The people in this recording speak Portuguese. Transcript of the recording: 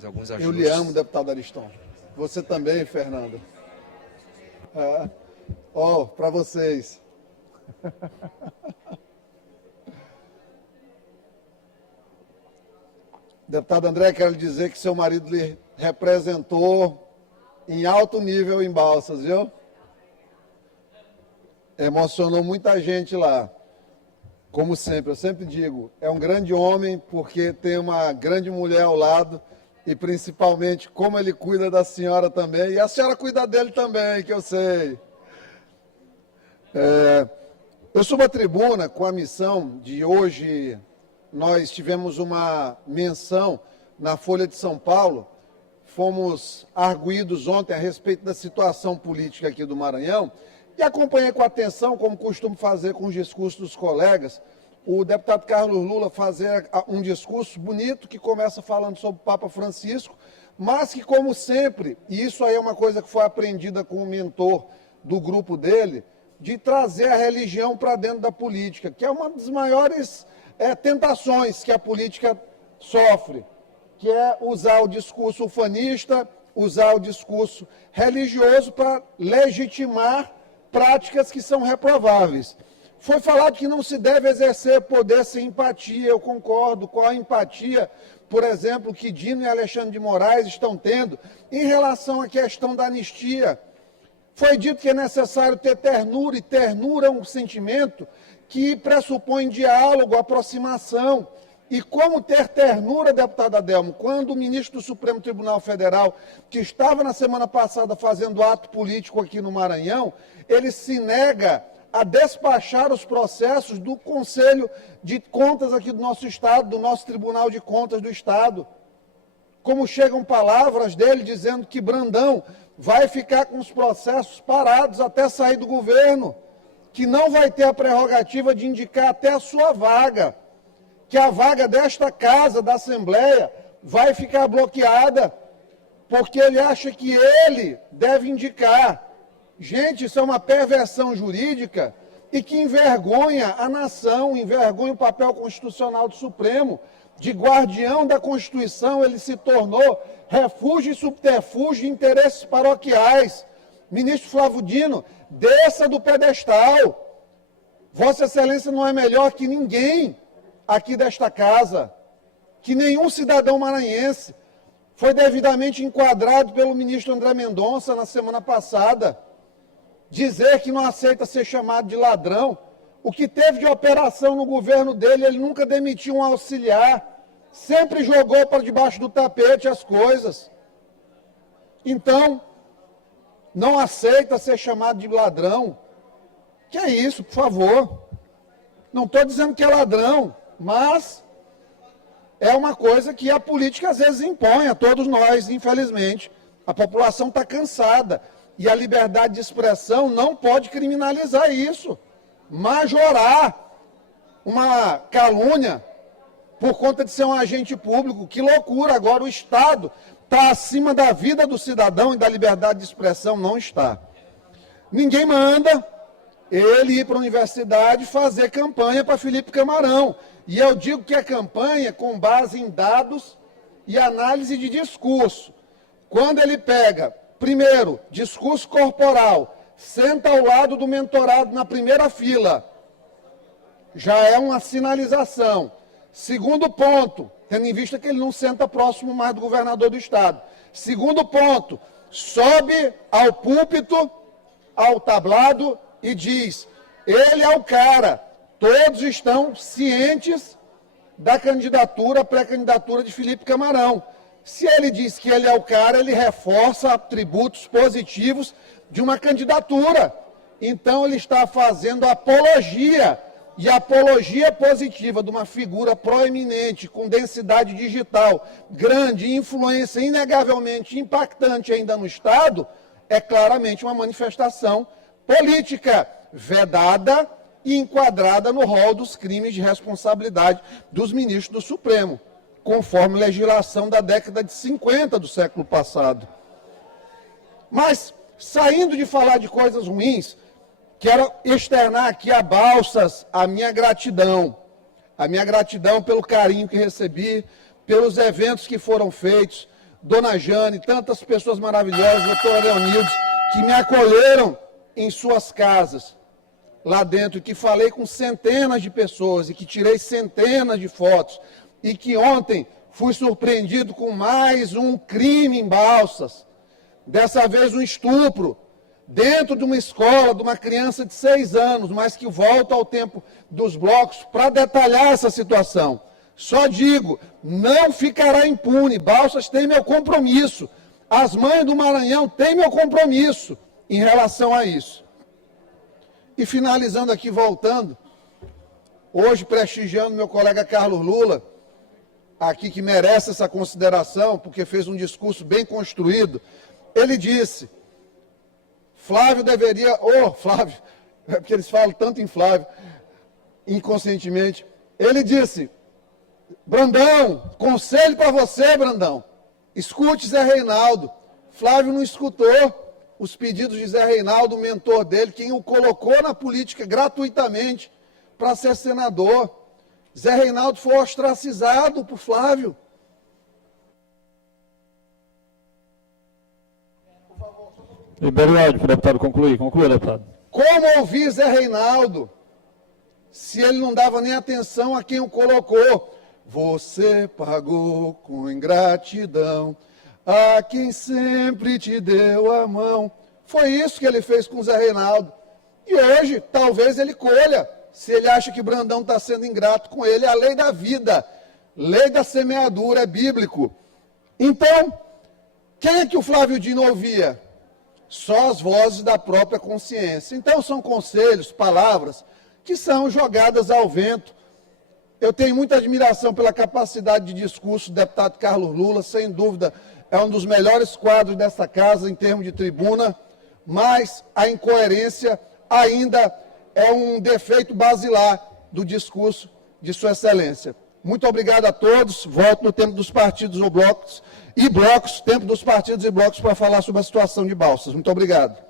fazer alguns ajustes. Eu lhe amo, deputado Ariston. Você também, Fernando. Para vocês. Deputado André, quero lhe dizer que seu marido lhe representou em alto nível em Balsas, viu? Emocionou muita gente lá. Como sempre, eu sempre digo, é um grande homem porque tem uma grande mulher ao lado e principalmente como ele cuida da senhora também. E a senhora cuida dele também, que eu sei. Eu subo à tribuna com a missão de hoje. Nós tivemos uma menção na Folha de São Paulo, fomos arguidos ontem a respeito da situação política aqui do Maranhão e acompanhei com atenção, como costumo fazer com os discursos dos colegas, o deputado Carlos Lula fazer um discurso bonito que começa falando sobre o Papa Francisco, mas que, como sempre, e isso aí é uma coisa que foi aprendida com o mentor do grupo dele, de trazer a religião para dentro da política, que é uma das maiores tentações que a política sofre, que é usar o discurso ufanista, usar o discurso religioso para legitimar práticas que são reprováveis. Foi falado que não se deve exercer poder sem empatia, eu concordo com a empatia, por exemplo, que Dino e Alexandre de Moraes estão tendo em relação à questão da anistia. Foi dito que é necessário ter ternura, e ternura é um sentimento que pressupõe diálogo, aproximação. E como ter ternura, deputado Adelmo, quando o ministro do Supremo Tribunal Federal, que estava na semana passada fazendo ato político aqui no Maranhão, ele se nega a despachar os processos do Conselho de Contas aqui do nosso Estado, do nosso Tribunal de Contas do Estado. Como chegam palavras dele dizendo que Brandão vai ficar com os processos parados até sair do governo, que não vai ter a prerrogativa de indicar até a sua vaga, que a vaga desta casa, da Assembleia, vai ficar bloqueada, porque ele acha que ele deve indicar. Gente, isso é uma perversão jurídica e que envergonha a nação, envergonha o papel constitucional do Supremo. De guardião da Constituição, ele se tornou refúgio e subterfúgio de interesses paroquiais. Ministro Flávio Dino, desça do pedestal. Vossa Excelência não é melhor que ninguém aqui desta casa, que nenhum cidadão maranhense. Foi devidamente enquadrado pelo ministro André Mendonça na semana passada. Dizer que não aceita ser chamado de ladrão. O que teve de operação no governo dele, ele nunca demitiu um auxiliar. Sempre jogou para debaixo do tapete as coisas. Então, não aceita ser chamado de ladrão. Que é isso, por favor? Não estou dizendo que é ladrão, mas é uma coisa que a política às vezes impõe a todos nós, infelizmente. A população está cansada. E a liberdade de expressão não pode criminalizar isso. Majorar uma calúnia por conta de ser um agente público. Que loucura! Agora o Estado está acima da vida do cidadão e da liberdade de expressão. Não está. Ninguém manda ele ir para a universidade fazer campanha para Felipe Camarão. E eu digo que é campanha com base em dados e análise de discurso. Quando ele pega, primeiro, discurso corporal, senta ao lado do mentorado na primeira fila, já é uma sinalização. Segundo ponto, tendo em vista que ele não senta próximo mais do governador do Estado. Segundo ponto, sobe ao púlpito, ao tablado e diz, ele é o cara. Todos estão cientes da candidatura, pré-candidatura de Felipe Camarão. Se ele diz que ele é o cara, ele reforça atributos positivos de uma candidatura. Então, ele está fazendo apologia, e a apologia positiva de uma figura proeminente, com densidade digital grande, influência inegavelmente impactante ainda no Estado, é claramente uma manifestação política, vedada e enquadrada no rol dos crimes de responsabilidade dos ministros do Supremo, conforme legislação da década de 50 do século passado. Mas, saindo de falar de coisas ruins, quero externar aqui a Balsas a minha gratidão pelo carinho que recebi, pelos eventos que foram feitos. Dona Jane, tantas pessoas maravilhosas, doutora Leonildes, que me acolheram em suas casas, lá dentro, e que falei com centenas de pessoas, e que tirei centenas de fotos, e que ontem fui surpreendido com mais um crime em Balsas, dessa vez um estupro, dentro de uma escola, de uma criança de 6 anos, mas que volta ao tempo dos blocos para detalhar essa situação. Só digo, não ficará impune. Balsas tem meu compromisso. As mães do Maranhão têm meu compromisso em relação a isso. E finalizando aqui, voltando, hoje prestigiando meu colega Carlos Lula, aqui que merece essa consideração, porque fez um discurso bem construído, ele disse, Flávio deveria, Flávio, é porque eles falam tanto em Flávio, inconscientemente, ele disse, Brandão, conselho para você, Brandão, escute Zé Reinaldo. Flávio não escutou os pedidos de Zé Reinaldo, o mentor dele, quem o colocou na política gratuitamente para ser senador. Zé Reinaldo foi ostracizado por Flávio. Libere o áudio para o deputado concluir. Conclua, deputado. Como ouvir Zé Reinaldo se ele não dava nem atenção a quem o colocou? Você pagou com ingratidão a quem sempre te deu a mão. Foi isso que ele fez com o Zé Reinaldo. E hoje, talvez ele colha, se ele acha que Brandão está sendo ingrato com ele. É a lei da vida, lei da semeadura, é bíblico. Então, quem é que o Flávio Dino ouvia? Só as vozes da própria consciência. Então, são conselhos, palavras, que são jogadas ao vento. Eu tenho muita admiração pela capacidade de discurso do deputado Carlos Lula, sem dúvida é um dos melhores quadros dessa casa em termos de tribuna, mas a incoerência ainda é um defeito basilar do discurso de Sua Excelência. Muito obrigado a todos, volto no tempo dos partidos ou blocos, tempo dos partidos e blocos para falar sobre a situação de Balsas. Muito obrigado.